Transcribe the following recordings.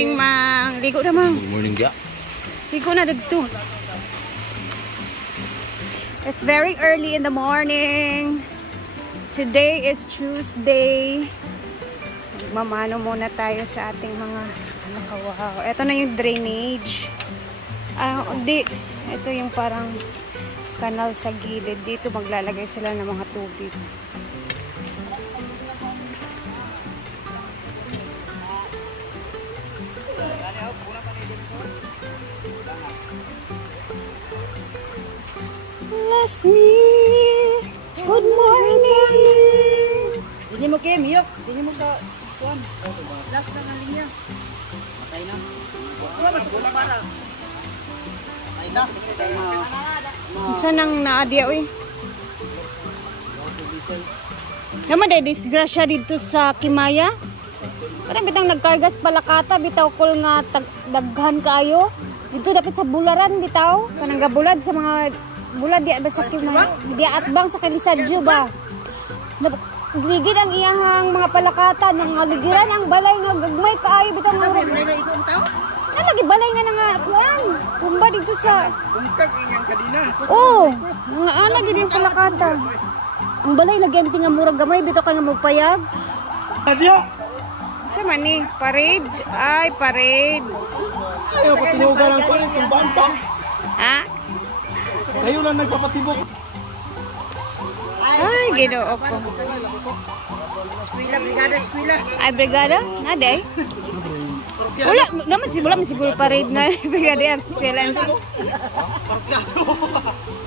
morning, Mang. Ligo na, Mang. Good morning, dia. Ligo na dito. It's very early in the morning. Today is Tuesday. Magmamano muna tayo sa ating mga wow. Ito na yung drainage. Hindi. Ito yung parang kanal sa gilid. Dito maglalagay sila ng mga tubig. Bless me. Good morning. Hindi mo kayo, miyok. Hindi mo sa kuwan. Last na nga linya. Matay na. Wala para. Matay na. Saan ang naadya, uy? Naman day disgrasya dito sa Kimaya. Parang bitang nagkargas palakata, bitaw kol nga daghan kayo. Dito dapat sa bularan, bitaw. Kanang gabulad sa mga bulad di ba sa Kimaya. Di atbang sa Kalisadyo ba? Ligid ang iyahang mga palakatan, mga ligiran ang balay nga gagmay kaayo bitaw nga uro. Lagi balay nga nga kuan. Kumba dito sa Kumkag inyang kadina. oh, mga ana gid yung palakatan. Ang balay lagi ang tinga murag gamay bitaw ka nga magpayag. Adya. Sa man ni parade. Ay, parade. Ayaw patinugan ang palit ng banta. Ha? Kayo lang nagpapatibok. Ay, Ginoo ko. Eskwela, brigada, eskwela. Ay, brigada? Naday? Wala, naman siguro parade na brigada yan. Eskwela.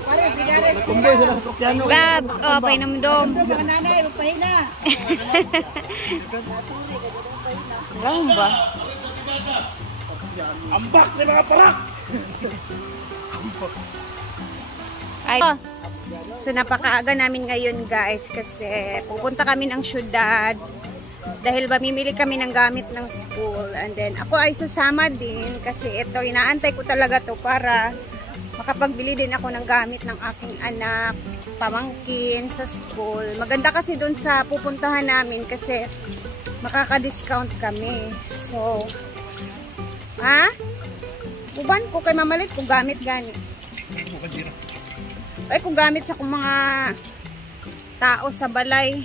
Pare, brigada, eskwela. Bab, oh, painamdom. Mga nanay, magpahina. Alam ba? Ambak ni mga parak. Ay, so napakaaga namin ngayon guys kasi pupunta kami ng syudad dahil mamimili kami ng gamit ng school, and then ako ay sasama din kasi ito inaantay ko talaga to para makapagbili din ako ng gamit ng aking anak, pamangkin sa school. Maganda kasi doon sa pupuntahan namin kasi makaka-discount kami. So uban ko kay mamalit ko gamit gani. Ay, kung gamit sa mga tao sa balay.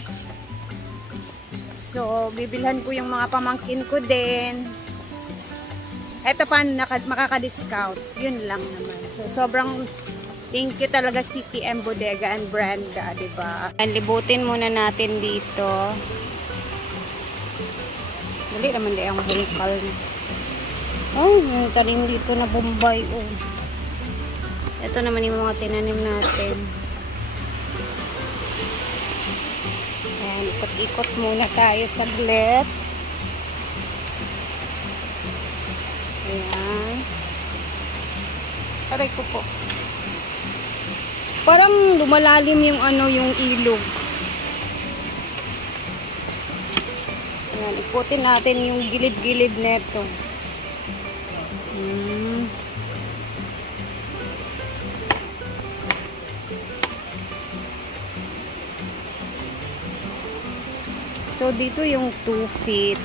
So, bibilhan ko yung mga pamangkin ko din. Eto pa, makaka-discount. Yun lang naman. So, sobrang thank you talaga CTM Bodega and Brenda, diba? Libutin muna natin dito. Dali naman di ang hungkal. Oh, yung talim dito na Bombay, oh. Ito naman yung mga tinanim natin. Ayan, ikot-ikot muna tayo saglit. Ayan. Aray ko po. Parang lumalalim yung yung ilog. Ayan, ikutin natin yung gilid-gilid neto. So, dito yung 2 feet.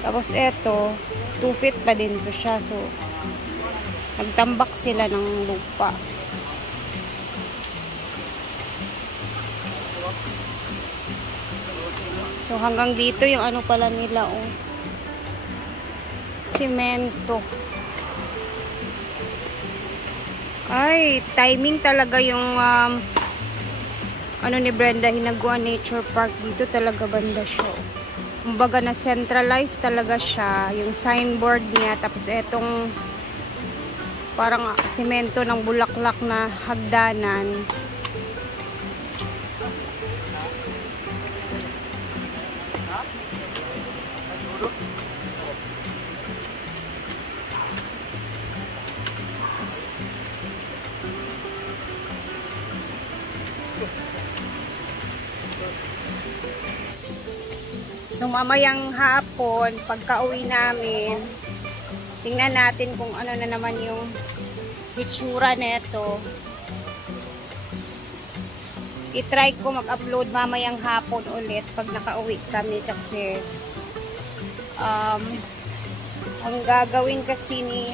Tapos, eto, 2 feet pa din to siya. So, nagtambak sila ng lupa. So, hanggang dito yung pala nila, oh. Semento. Ay, timing talaga yung ni Brenda, Hinagua Nature Park. Dito talaga banda siya. Kumbaga na centralized talaga siya. Yung signboard niya. Tapos etong parang semento ng bulaklak na hagdanan. So, mamayang hapon, pagka-uwi namin, tingnan natin kung ano na naman yung itsura neto. I-try ko mag-upload mamayang hapon ulit pag nakauwi kami kasi ang gagawin kasi ni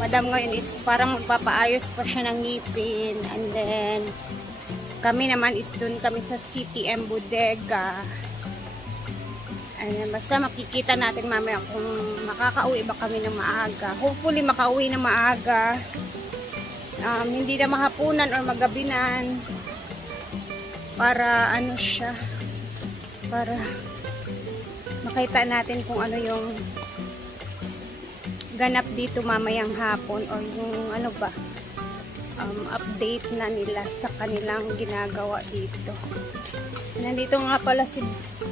Madam ngayon is parang magpapaayos pa siya ng ngipin, and then kami naman is dun kami sa CTM Bodega. And basta makikita natin mamaya kung makakauwi ba kami ng maaga. Hopefully makauwi ng maaga. Hindi na mahapunan or magabinan. Para ano siya. Para makita natin kung ano yung ganap dito mamayang hapon or yung ano ba. Update na nila sa kanilang ginagawa dito. Nandito nga pala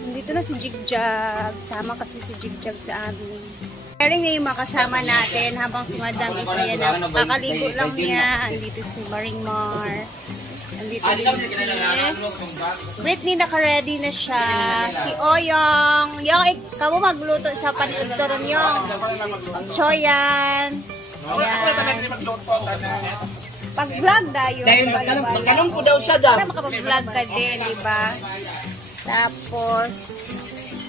nandito na si Jigjag. Sama kasi si Jigjag sa amin. Sharing niya yung makasama natin habang si Madam Ifria na kakaligo lang niya. Andito si Maringmar. Andito si Britney, naka-ready na siya. Si Oyong. Yung, kamu magluto sa panituron yung. Choyan. Ayan. Pag-vlog tayo. Magkalong ko daw siya daw. Para makapag-vlog ka din, diba? Tapos,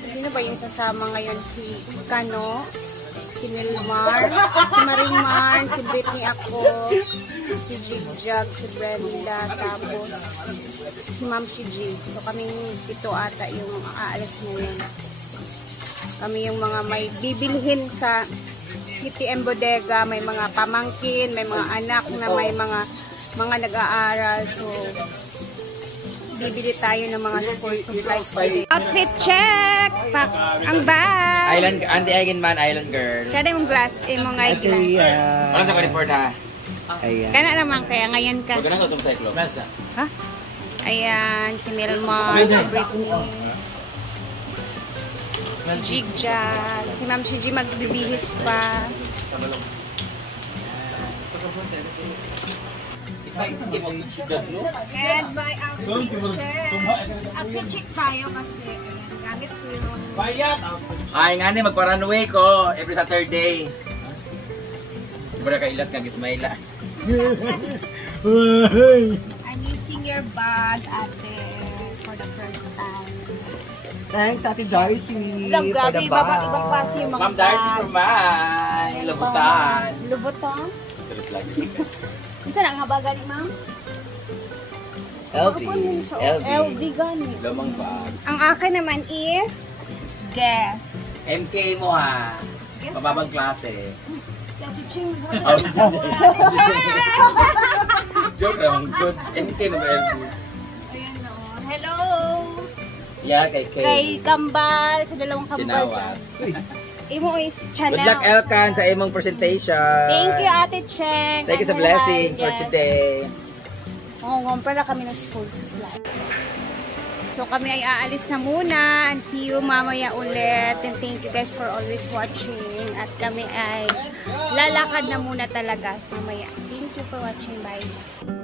sino ba yung sasama ngayon? Si Kano, si Nilmar, si Maringmar, si Britney ako, si Jigjag, si Brenda, tapos si Ma'am Shiji. So, kaming ito ata yung aalis ngayon. Kami yung mga may bibilhin sa CTM Bodega, may mga pamangkin, may mga anak na may mga nag-aaral. So, bibili tayo ng mga school supplies today. Outfit check! Ang bag! Island, anti-Eigen man, Island girl. Siya na yung glass, yung mga glass. Alam sa ko report ha? Ayan. Kana naman, kaya ngayon ka. Huwag ka nang itong Cyclops. Ha? Ayan, si Milmar, si Britney. Si Jigjag. Si Ma'am Shiji magbibihis pa. Excited din ang sugar, no? And by outfit check. Outfit check tayo kasi gamit ko yung... Ay nga ni, magpa-runway ko every Saturday. Di ba na kailas kang Ismaila? I'm using your bag, ate, for the first time. Thanks, Ate Darcy. Alam, grabe, ibang klase yung mga Ma'am Darcy bag. from mine. Lubutan. Lubutan? Sarap lagi. Saan ang habaga ni ma'am? LV. LV gani. Lamang bag. Ang akin naman is Guess. MK mo ha. Guess. Mababang klase. Si Ate Ching. Joke lang. Good. MK mo ba LV? Ayan o. Hello! Yeah, kay Kay. Kay Kambal, sa dalawang Kambal Tinawa. dyan. Imo is Chanel. Good luck, Elkan, sa imong presentation. Thank you, Ate Cheng. Thank you sa blessing for today. Oo, pala kami ng school supply. So kami ay aalis na muna and see you mamaya ulit. And thank you guys for always watching. At kami ay lalakad na muna talaga sa maya. Thank you for watching. Bye.